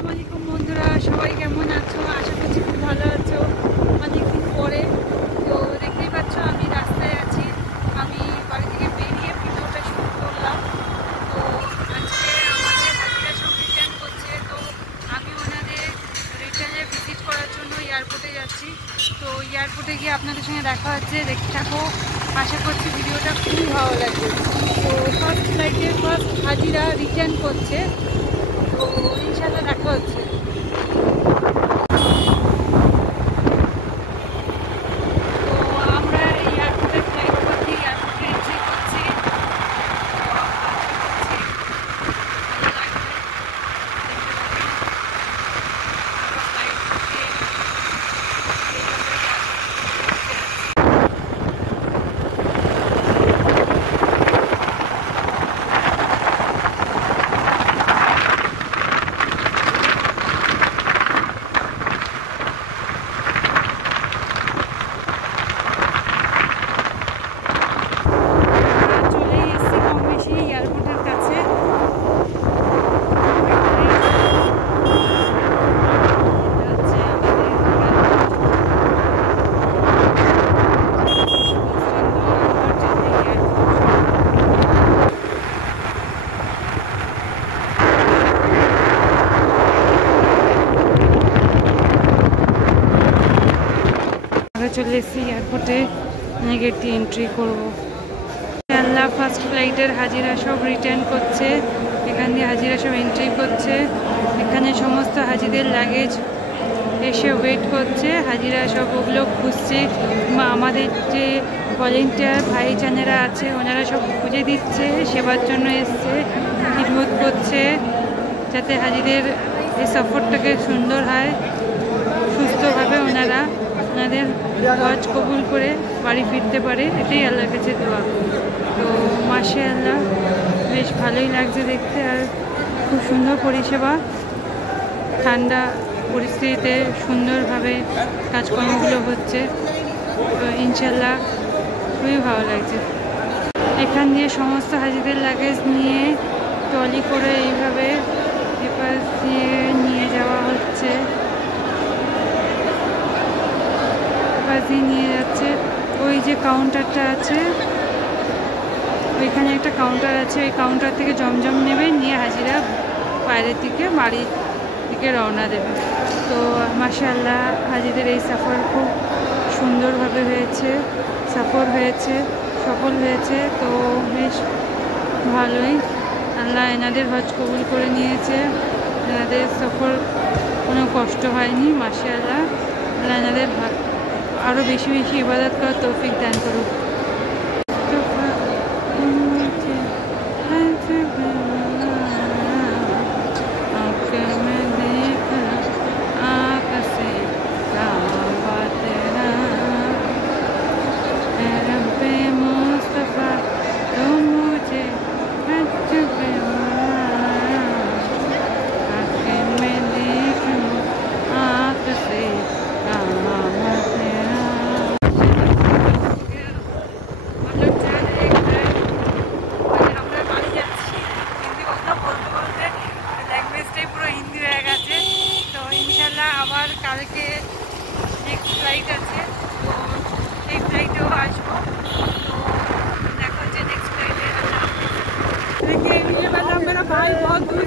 আসসালামু আলাইকুম বন্ধুরা, সবাই কেমন আছো? আশা করছি খুব ভালো আছো। অনেকদিন পরে তো দেখতেই পাচ্ছ আমি রাস্তায় আছি। আমি বাড়ি থেকে বেরিয়ে ভিডিওটা শুরু করলাম। তো আজকে আমাদের হাজিরা সব রিটার্ন করছে, তো আমি ওনাদের রিটার্নে ভিজিট করার জন্য এয়ারপোর্টে যাচ্ছি। তো এয়ারপোর্টে গিয়ে আপনাদের সঙ্গে দেখা হচ্ছে, দেখতে থাকো। আশা করছি ভিডিওটা খুবই ভালো লাগবে। তো ফার্স্ট ফ্লাইটের ফার্স্ট হাজিরা রিটার্ন করছে, তো ইনশাল্লাহ দেখা হচ্ছে। তো আমরা এয়ারপোর্টে ফ্লাইট করছি, এয়ারপোর্টে এন্ট্রি করছি। চলে এসেছি এয়ারপোর্টে, গেটটি এন্ট্রি করবো। আল্লাহ ফার্স্ট ফ্লাইটের হাজিরা সব রিটার্ন করছে, এখান দিয়ে হাজিরা সব এন্ট্রি করছে। এখানে সমস্ত হাজিদের লাগেজ এসে ওয়েট করছে, হাজিরা সব ওগুলো খুঁজছে। আমাদের যে ভলেন্টিয়ার ভাইজানেরা আছে ওনারা সব খুঁজে দিচ্ছে, সেবার জন্য এসছে, খিদমত করছে যাতে হাজিদের এই সফরটাকে সুন্দর হয়, সুস্থভাবে ওনারা ওনাদের হজ কবুল করে বাড়ি ফিরতে পারে, এটাই আল্লাহর কাছে দোয়া। তো মাশাআল্লাহ বেশ ভালোই লাগছে দেখতে, আর খুব সুন্দর পরিষেবা, ঠান্ডা পরিস্থিতিতে সুন্দরভাবে কাজকর্মগুলো হচ্ছে। তো ইনশাল্লাহ খুবই ভালো লাগছে। এখান দিয়ে সমস্ত হাজিদের লাগেজ নিয়ে ট্রলি করে এইভাবে এপাশ দিয়ে নিয়ে যাওয়া হচ্ছে, নিয়ে যাচ্ছে। ওই যে কাউন্টারটা আছে, ওইখানে একটা কাউন্টার আছে, ওই কাউন্টার থেকে জমজম নেবে, নিয়ে হাজিরা বাইরের দিকে বাড়ির দিকে রওনা দেবে। তো মাশাআল্লাহ হাজিদের এই সফর খুব সুন্দরভাবে হয়েছে, সফর হয়েছে, সফল হয়েছে। তো বেশ ভালোই, আল্লাহ এনাদের হজ কবুল করে নিয়েছে, এনাদের সফর কোনো কষ্ট হয়নি। মাশাআল্লাহ আল্লাহ এনাদের আরও বেশি বেশি ইবাদত করার তৌফিক দান করুক। আবার কালকে নেক্সট ফ্লাইট আছে, তো এই ফ্লাইটেও আসবো। তো দেখা হচ্ছে নেক্সট ফ্লাইটে। देखिए ये वाला मेरा भाई बहुत दूर